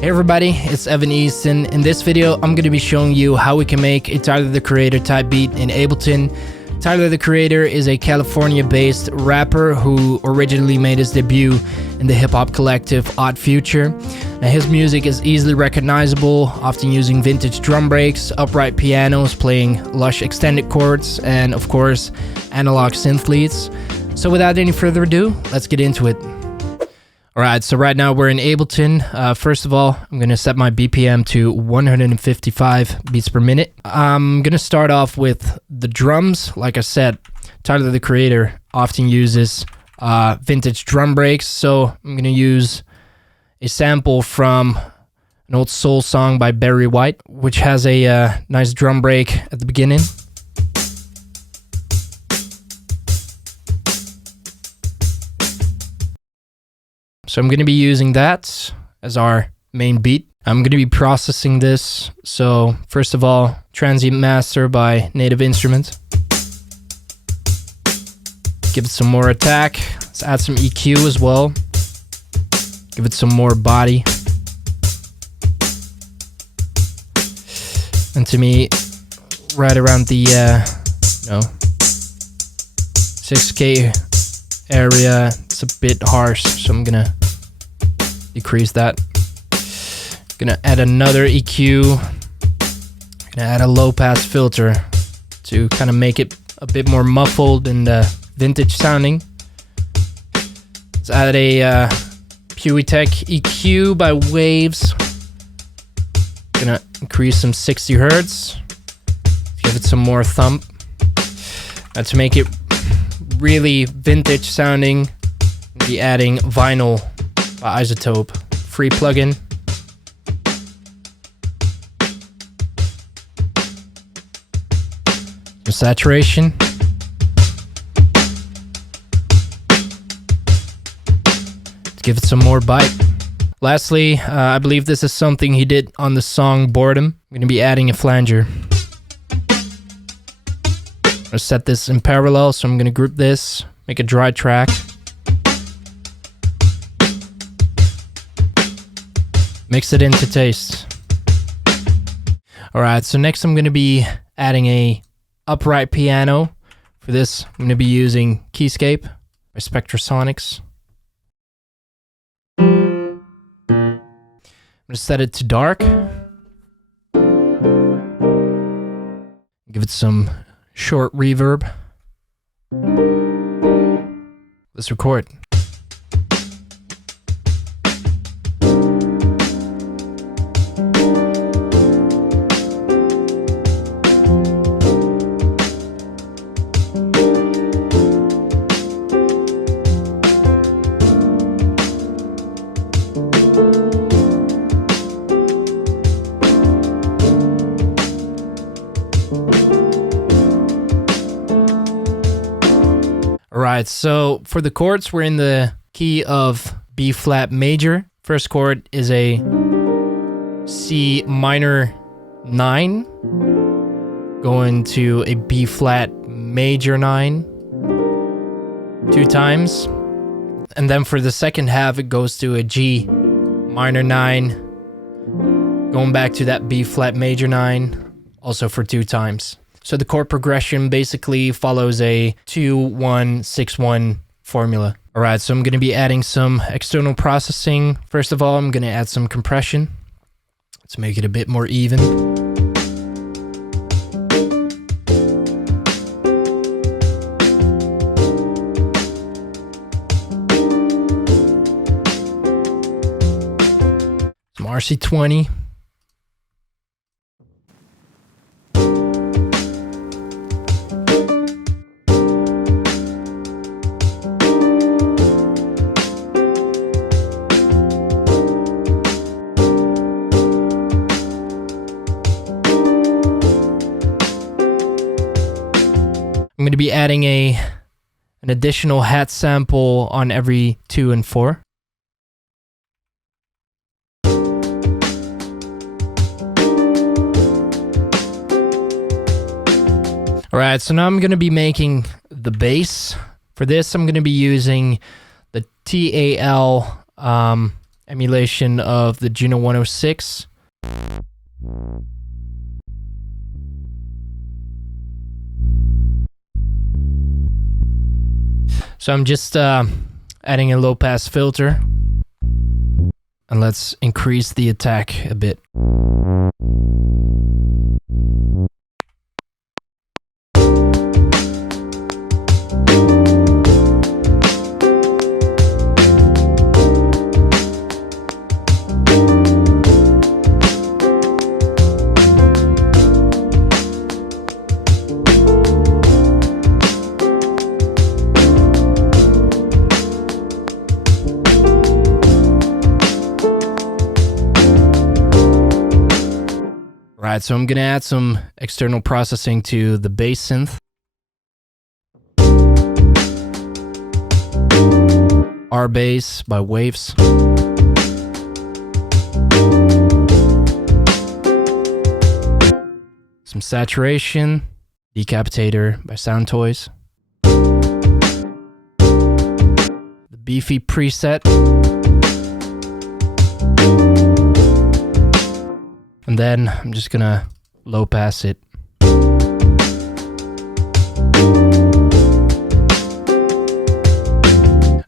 Hey everybody, it's Evan Easton. In this video, I'm going to be showing you how we can make a Tyler the Creator type beat in Ableton. Tyler the Creator is a California-based rapper who originally made his debut in the hip-hop collective Odd Future. Now, his music is easily recognizable, often using vintage drum breaks, upright pianos, playing lush extended chords, and of course, analog synth leads. So without any further ado, let's get into it. Alright, so right now we're in Ableton. First of all, I'm going to set my BPM to 155 beats per minute. I'm going to start off with the drums. Like I said, Tyler the Creator often uses vintage drum breaks, so I'm going to use a sample from an old soul song by Barry White, which has a nice drum break at the beginning. So I'm going to be using that as our main beat. I'm going to be processing this. So first of all, Transient Master by Native Instruments. Give it some more attack. Let's add some EQ as well. Give it some more body. And to me, right around the 6K area, it's a bit harsh, so I'm gonna decrease that. Gonna add another EQ. Gonna add a low pass filter to kind of make it a bit more muffled and vintage sounding. Let's add a Pewitech EQ by Waves. Gonna increase some 60 Hertz. Give it some more thump. To make it really vintage sounding, I'll be adding Vinyl by Isotope, free plugin. Some saturation. Let's give it some more bite. Lastly, I believe this is something he did on the song Boredom. I'm going to be adding a flanger. I'm going to set this in parallel, so I'm going to group this, make a dry track. Mix it into taste. Alright, so next I'm going to be adding a upright piano. For this, I'm going to be using Keyscape by Spectrasonics. I'm going to set it to dark. Give it some short reverb. Let's record. Alright, so for the chords, we're in the key of B flat major. First chord is a C minor 9, going to a B flat major 9 2 times. And then for the second half, it goes to a G minor 9, going back to that B flat major 9, also for 2 times. So the chord progression basically follows a 2-1-6-1 formula. Alright, so I'm going to be adding some external processing. First of all, I'm going to add some compression. Let's make it a bit more even. Some RC20. I'm going to be adding an additional hat sample on every 2 and 4. Alright, so now I'm going to be making the bass. For this, I'm going to be using the TAL emulation of the Juno 106. So I'm just adding a low pass filter, and let's increase the attack a bit. Right, so I'm gonna add some external processing to the bass synth. R-Bass by Waves. Some saturation, Decapitator by Sound Toys. The Beefy preset. And then I'm just gonna low pass it.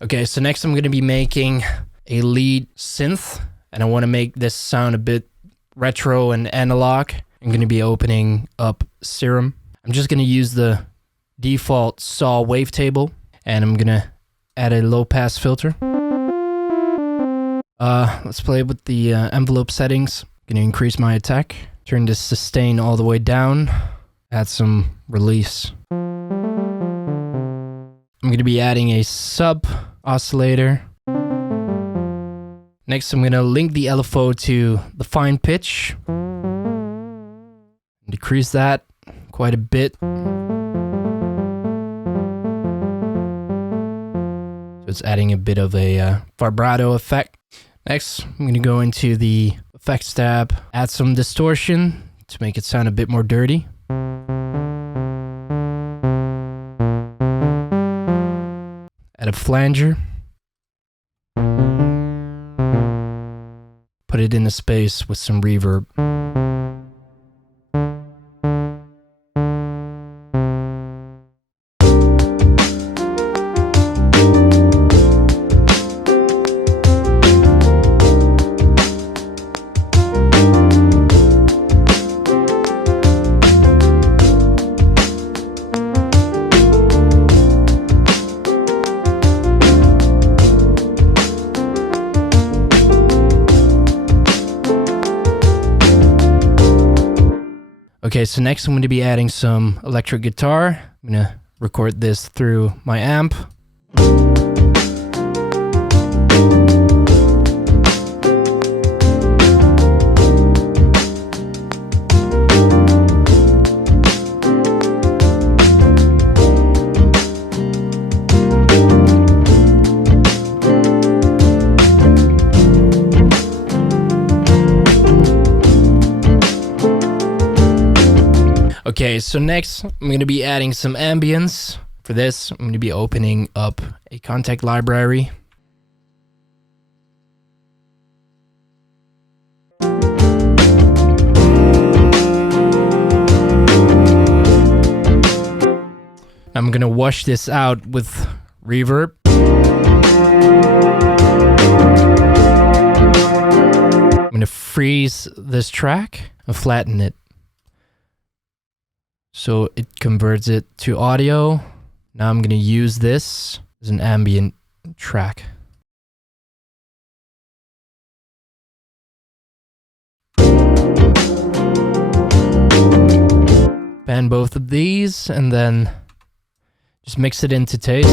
Okay, so next I'm gonna be making a lead synth, and I wanna make this sound a bit retro and analog. I'm gonna be opening up Serum. I'm just gonna use the default saw wavetable, and I'm gonna add a low pass filter. Let's play with the envelope settings. Gonna increase my attack, turn this sustain all the way down, add some release. I'm gonna be adding a sub oscillator. Next, I'm gonna link the LFO to the fine pitch. Decrease that quite a bit. So it's adding a bit of a vibrato effect. Next, I'm gonna go into the Effects tab, add some distortion to make it sound a bit more dirty. Add a flanger. Put it in a space with some reverb. Okay, so next I'm going to be adding some electric guitar. I'm going to record this through my amp. Okay, so next I'm going to be adding some ambience. For this, I'm going to be opening up a contact library. I'm going to wash this out with reverb. I'm going to freeze this track and flatten it, so it converts it to audio. Now I'm going to use this as an ambient track. Pan both of these and then just mix it into taste.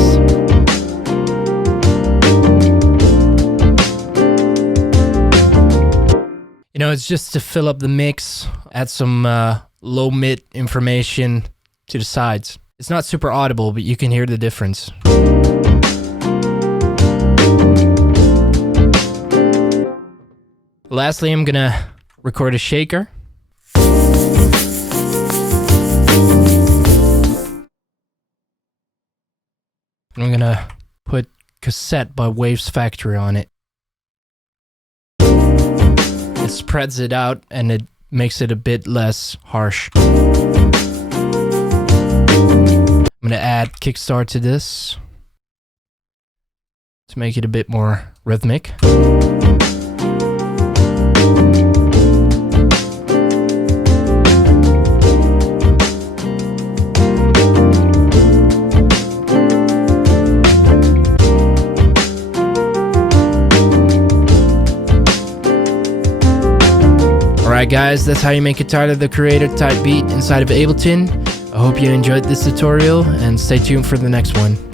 You know, it's just to fill up the mix, add some low mid information to the sides. It's not super audible, but you can hear the difference. Lastly, I'm gonna record a shaker. I'm gonna put Cassette by Waves Factory on it. it spreads it out and it makes it a bit less harsh. I'm gonna add kickstart to this to make it a bit more rhythmic. Alright guys, that's how you make a Tyler the Creator type beat inside of Ableton. I hope you enjoyed this tutorial and stay tuned for the next one.